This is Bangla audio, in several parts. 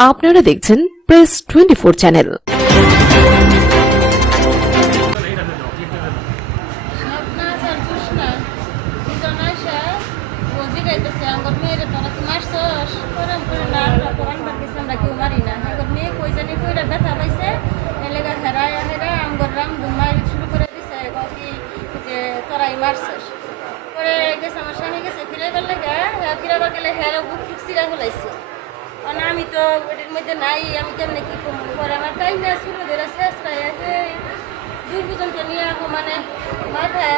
আপনারা দেখছেন প্রেস 24 চ্যানেল। আমি তো এটার মধ্যে নাই, আমি কেমনি কি করবো? পরে আমার টাইম না শুরু ধরে শেষ দুর্বুজনকে নিয়ে আসো, মানে মাথা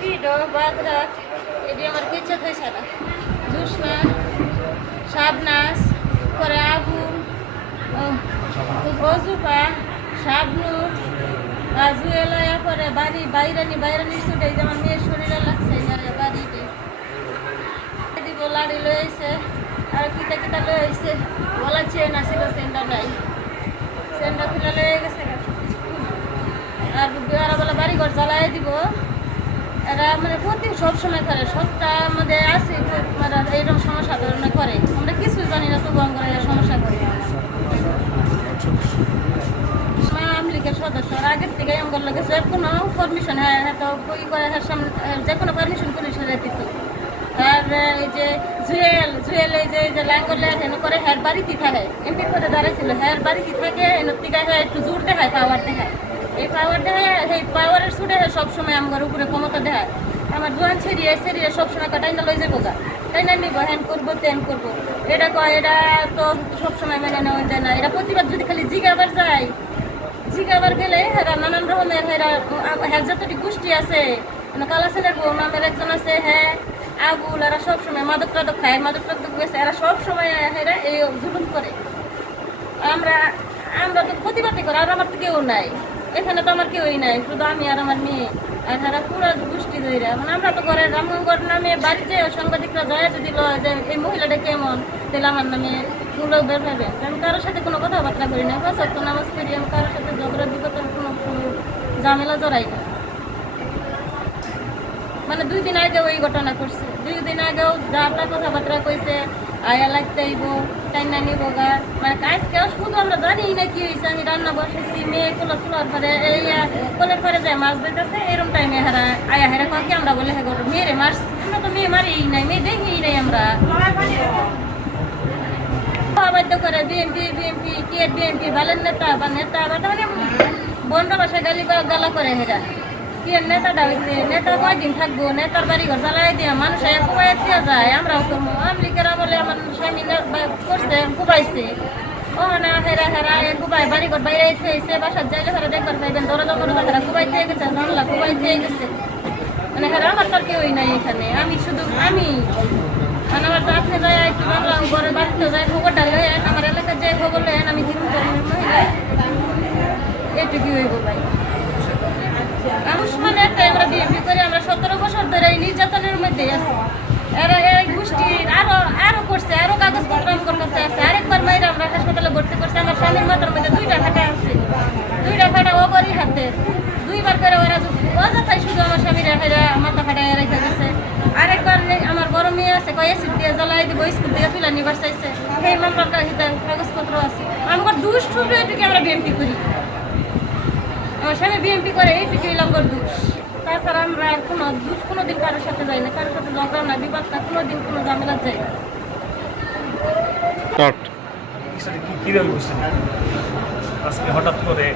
পিঠো বাজরা এটি আমার কিছু হয়েছে না। জুসনা শাবনাস পরে আগুন অজুপা শাবনুর জুয়েলাইয়া পরে বাড়ি বাইরানি ছুটে যেমন মেয়ের শরীরে লাগছে বাড়িতে দিব লাড়ি লয়েছে আর কিতা লয়েছে বলা চেন আসিল, চেনটা নাই, চেনটা খুলে লয়ে গেছে। আর এরা বলে বাড়িঘর জ্বালাই দিব, এরা মানে প্রতি সবসময় করে, সবটার মধ্যে আছে মানে এইরকম সমস্যা ধরনের করে। আমরা কিছু জানি না, তবু আমরা এরা সমস্যা করি। আওয়ামী লীগের সদস্য আগের থেকে আমার লোকের যে কোনো পারমিশন হ্যাঁ তো ই করে সামনে যে কোনো পারমিশন করে সেটা দিত। আর এই যে জুয়েল এই যে লাইন করলে হেন করে হ্যার বাড়িতে থাকে, এমপি করে দাঁড়াইছিল, হ্যার বাড়িতে থাকে এনের থেকে হ্যাঁ একটু জোর দেখায়, পাওয়ার দেখায়। এই পাওয়ার দেখায়, এই পাওয়ারের ছুটে সবসময় আমার উপরে ক্ষমতা দেখায়। আমার জোয়ান ছেড়িয়ে সবসময় টাইনা লই যাবো গা, টাইনা নিবো, হ্যান করবো তেন করবো। এটা কয়, এটা তো সবসময় মেনে নেওয়া যায় না। এটা প্রতিবাদ যদি খালি জিগাবার যায়, জিগাবার গেলে হেরা নানান রকমের হ্যাঁ যতটি গোষ্ঠী আছে, কালাসেনের বউ নামের একজন আছে, হ্যাঁ আবুল, এরা সবসময় মাদক টাদক খায়, মাদক টাদক গেছে, এরা সবসময় এরা এই জুলুম করে। আমরা তো প্রতিবাদই করি, আর আমার তো কেউ নাই এখানে, তো আমার কেউই নাই, শুধু আমি আর আমার মেয়ে। আর এরা পুরো গোষ্ঠী ধরে মানে আমরা তো করে রামগঞ্জ নামে বাড়িতে সাংবাদিকরা যায় যদি যে এই মহিলাটা কেমন, তাহলে আমার নামে গুলো বের হবে। আমি কারোর সাথে কোনো কথাবার্তা করি না, সত্য নামাজ করি, আমি কারোর সাথে ঝগড়া বিপদ কোনো ঝামেলা জড়াই না। মানে 2 দিন আগে ওই ঘটনা করছে, 2 দিন আগেও যাটা কথাবার্তা কইছে, আয়া লাগতে আইব, টাইম না নিব গা, মানে আজকে শুধু আমরা জানি না কি হয়েছে। আমি রান্না বসেছি, মেয়ে কোলার পরে এই কোলের পরে যায় মাছ দিতেছে, এরকম টাইমে হারা আয়া হেরা কি আমরা বলে হ্যাঁ মেয়েরে মারছি, আমরা তো মেয়ে মারি নাই, মেয়ে দেখি নাই আমরা। বাধ্য করে বিএনপি কি বিএনপি ভালের নেতা বা নেতা বা মানে বন্ধ ভাষায় গালা করে হেরা কি নেতাটা হয়েছে, নেতা কয়দিন থাকবো, নেতার বাড়ি ঘর জ্বালাই দিয়া মানুষ কুবাই দিয়া যায়। আমরাও করবো, আমলিকেরা বলে আমার স্বামী করছে কুবাইছে, ও না হেরা কুবাই বাড়ি ঘর বাইরে হয়েছে, বাসার যাইলে হেরা দেখবার পাইবেন দরজা মরজা হেরা কুবাই দিয়ে গেছে, জানলা কুবাই দিয়ে গেছে। মানে হেরা আমার তার কেউই নাই এখানে, আমি শুধু আমি মানে আমার তো আপনি যায় একটু বাংলা ঘরের বাড়িতে যায় খবরটা লেন, আমার এলাকার যায় খবর লেন, আমি হিন্দু ধর্মের মহিলা, এটুকুই হইব ভাই। মানুষ মানে একটাই, আমরা বিএনপি করে আমরা 17 বছর ধরে এই নির্যাতনের মধ্যে আছি। এরা এই গোষ্ঠী আরো করছে, আরো কাগজপত্র করতেছে আছে। আরেকবার মাইরা আমরা হাসপাতালে ভর্তি করছি, আমার স্বামীর মাথার মধ্যে 2টা ফাটা আছে, 2টা ফাটা অপরই হাতে, 2বার করে ওরা অযথাই শুধু আমার স্বামীর মাথা ফাটায় রেখে গেছে। আরেকবার আমার বড় মেয়ে আছে, কয় এসিড দিয়ে জ্বালাই দিব, স্কুল থেকে তুলে নিবার চাইছে, সেই মামলার কাগজপত্র আছে। আমার দুষ্ট এটুকু আমরা বিএনপি করি, আমার স্বামী বিএনপি করে, এইটুকু লঙ্গর দুষ। তাছাড়া আমরা আর কোনোদিন কারোর সাথে যাই না, কারোর সাথে লঙ্কা না বিবাদ না, কোনোদিন কোনো ঝামেলা যাই না। আজকে হঠাৎ করে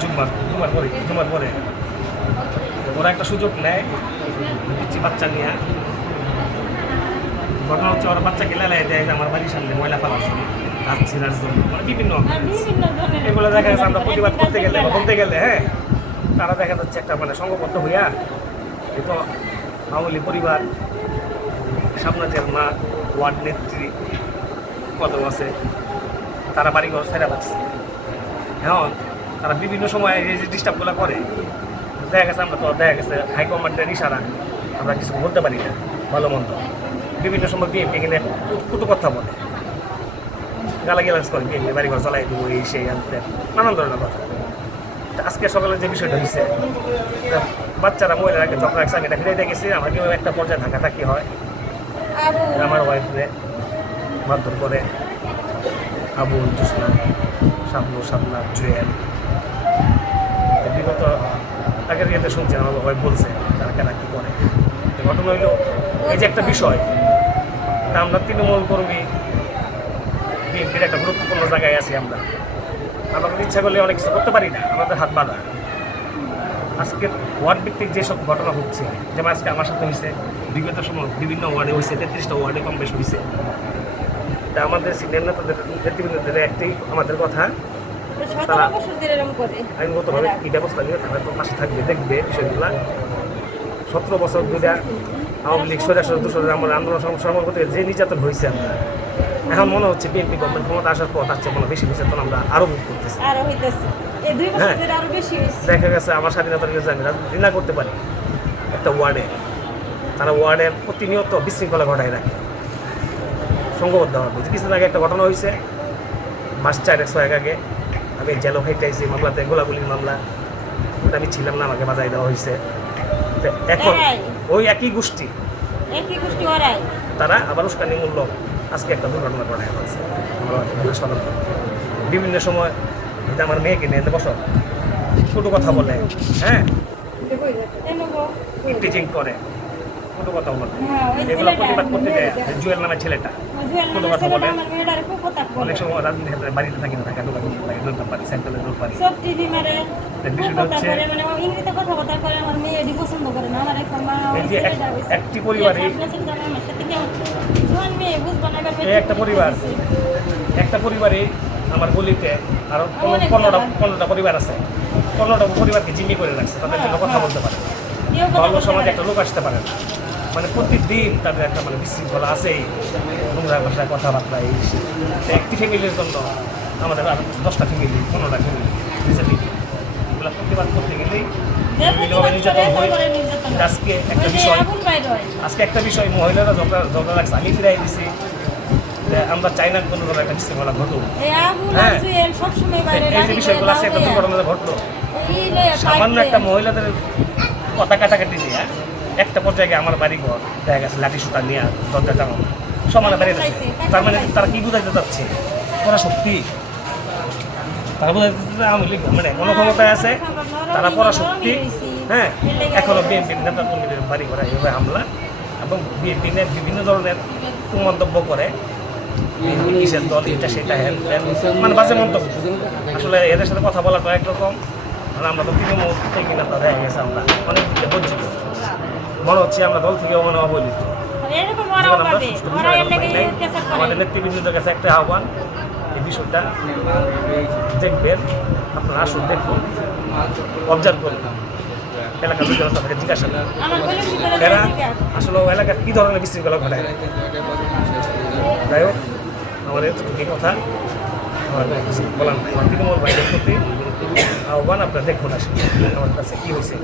জুম্মার পরে ওরা একটা সুযোগ নেয় পিচ্ছি বাচ্চা নিয়ে। ঘটনা হচ্ছে ওরা বাচ্চাকে লেলাই দেয় আমার বাড়ির সামনে ময়লা ফেলাচ্ছে গাছ ছিঁড়ার জন্য, মানে বিভিন্ন এগুলো দেখা যাচ্ছে। আমরা প্রতিবাদ করতে গেলে বা বলতে গেলে হ্যাঁ তারা দেখা যাচ্ছে একটা মানে সংঘবদ্ধ হইয়া এই তো আওয়ামী লীগ পরিবার, সামনাজের মা, ওয়ার্ড নেত্রী কত আছে, তারা বাড়িঘর ছেড়ে পাচ্ছে। হ্যাঁ তারা বিভিন্ন সময় এই যে ডিস্টার্বগুলো করে, দেখা গেছে আমরা তো দেখা গেছে হাইকমান্ডের ইশারা আমরা কিছু বলতে পারি না, ভালো মন্দ। বিভিন্ন সময় বিএনপি এখানে কত কথা বলে, গালাগালাজ করে, বিএনপি বাড়িঘর জ্বালাই দিব, এই সেই আনতে নানান ধরনের কথা। আজকে সকালে যে বিষয়টা হয়েছে, বাচ্চারা মহিলাকে যখন রাখছে, আমি এটা ফিরে দেখেছি, আমাকেও একটা পর্যায়ে ধাক্কাধাক্কি হয়, আমার ওয়াইফে মারধর করে, আবুল, জোসনা, শাবনূর, শাবনার, জুয়েল। বিগত আগের ইয়েতে শুনছি আমার ওয়াইফ বলছে তারা কেনা কী করে। তো ঘটনা হইল এই যে একটা বিষয়, তা আমরা তৃণমূল কর্মী বিএনপির একটা গুরুত্বপূর্ণ জায়গায় আছি আমরা। আমাদের ইচ্ছা করলে অনেক কিছু করতে পারি না, আমাদের হাত বাঁধা। আজকে ওয়ার্ড ভিত্তিক যেসব ঘটনা হচ্ছে, যেমন আজকে আমার সাথে হয়েছে, বিগত সময় বিভিন্ন ওয়ার্ডে হয়েছে, 33টা ওয়ার্ডে কম বেশ হয়েছে। তা আমাদের সিনিয়র নেতাদের নেতৃবৃন্দদের একটাই আমাদের কথা, তারা আইনগতভাবে কী ব্যবস্থা নিয়ে তারা তো পাশে থাকবে, দেখবে বিষয়গুলো। 17 বছর ধরে আওয়ামী লীগ সরাসরি দুশোর আমরা আন্দোলন সংগ্রাম করতে যে নির্যাতন হয়েছে আমরা, এখন মনে হচ্ছে বিএনপি গভর্নমেন্ট ক্ষমতা আসার পর তার চেয়ে কোনো বেশি নির্যাতন আমরা আরও ভোগ করতেছি। হ্যাঁ, দেখা গেছে আমার স্বাধীনতার কাছে আমি রাজনীতি না করতে পারি, একটা ওয়ার্ডে তারা ওয়ার্ডের প্রতিনিয়ত বিশৃঙ্খলা ঘটায় রাখে, সংঘবদ্ধ হবে। কিছুদিন আগে একটা ঘটনা হয়েছে, মাস 4-1 আগে আমি জেলো খাইতেছি মামলাতে, গোলাগুলির মামলা, ওটা আমি ছিলাম না, আমাকে বাজাই দেওয়া হয়েছে। এখন ওই একই গোষ্ঠী তারা আবার উস্কানিমূলক আজকে একটা দুর্ঘটনা ঘটায় ফেলছে হাসপাতাল। বিভিন্ন সময় এটা আমার মেয়েকে নিয়ে বসো ছোটো কথা বলে, হ্যাঁ, টিচিং করে, ছোটো কথা বলে, এগুলো প্রতিবাদ করতে দেয়। জুয়েল নামে ছেলেটা ছোটো কথা বলে, অনেক সময় রাজনীতি ক্ষেত্রে বাড়িতে থাকি না, ঢাকা দোকান থাকে, দৌড়তে পারি, সাইকেলে দৌড় পারি। বিষয়টা হচ্ছে এই যে একটি পরিবারে একটা পরিবারে আমার গলিতে আরো 15টা পরিবার আছে, 15টা পরিবারকে জিম্মি করে রাখছে, তাদের জন্য কথা বলতে পারে, ভালো সমাজে একটা লোক আসতে পারে না। মানে প্রতিদিন তাদের একটা মানে বিশৃঙ্খলা আছেই, নোংরা ভাষায় কথাবার্তা। এই একটি ফ্যামিলির জন্য আমাদের আর 10টা ফ্যামিলি, 15টা ফ্যামিলি এগুলো প্রতিবাদ করতে গেলেই নির্যাতন হয়। আজকে একটা বিষয় মহিলারা ঝগড়া লাগছে, আমি ফিরাই দিছি যে আমরা চাই না কোনো ধরনের একটা বিশৃঙ্খলা ঘটুক। হ্যাঁ, এই যে বিষয়গুলো আছে, একটা দুর্ঘটনা ঘটলো, সামান্য একটা মহিলাদের কথা কাটাকাটি নিয়ে একটা পর্যায়ে আমার বাড়ি ঘর দেখা গেছে লাঠি সুতা নিয়ে দরজা টাঙানো সমানে বাড়িয়ে যাচ্ছে। তার মানে তারা কি বুঝাইতে চাচ্ছে? ওরা সত্যি তারা বুঝাইতে আওয়ামী লীগ মানে গণক্ষমতায় আছে, তারা পড়া শক্তি। হ্যাঁ, এখনো বিএনপি নেতা কর্মীদের বাড়ি ঘরে এইভাবে হামলা এবং বিএনপি বিভিন্ন ধরনের মন্তব্য করে, কিসের দল, এটা সেটা হ্যান মানে বাজে মন্তব্য। আসলে এদের সাথে কথা বলাটা একরকম, মানে আমরা তো তৃণমূল থেকে নেতা দেখা গেছে, আমরা অনেক দিকে বঞ্চিত মনে হচ্ছে, আমরা দল থেকে মনে অবহেলিত। আমাদের নেতৃবৃন্দদের কাছে একটা আহ্বান, এই বিষয়টা দেখবেন, আপনারা আসুন, দেখুন, অবজার্ভ করুন, এলাকার ব্যবস্থা থেকে জিজ্ঞাসা করুন এরা আসলে এলাকার কী ধরনের বিশৃঙ্খলা ঘটায়। যাই হোক, আমাদের এই কথা আমার কিছু বলার নাই। তৃণমূল ভাইদের প্রতি আহ্বান, আপনারা দেখুন আসলে আমার কাছে কী হয়েছে।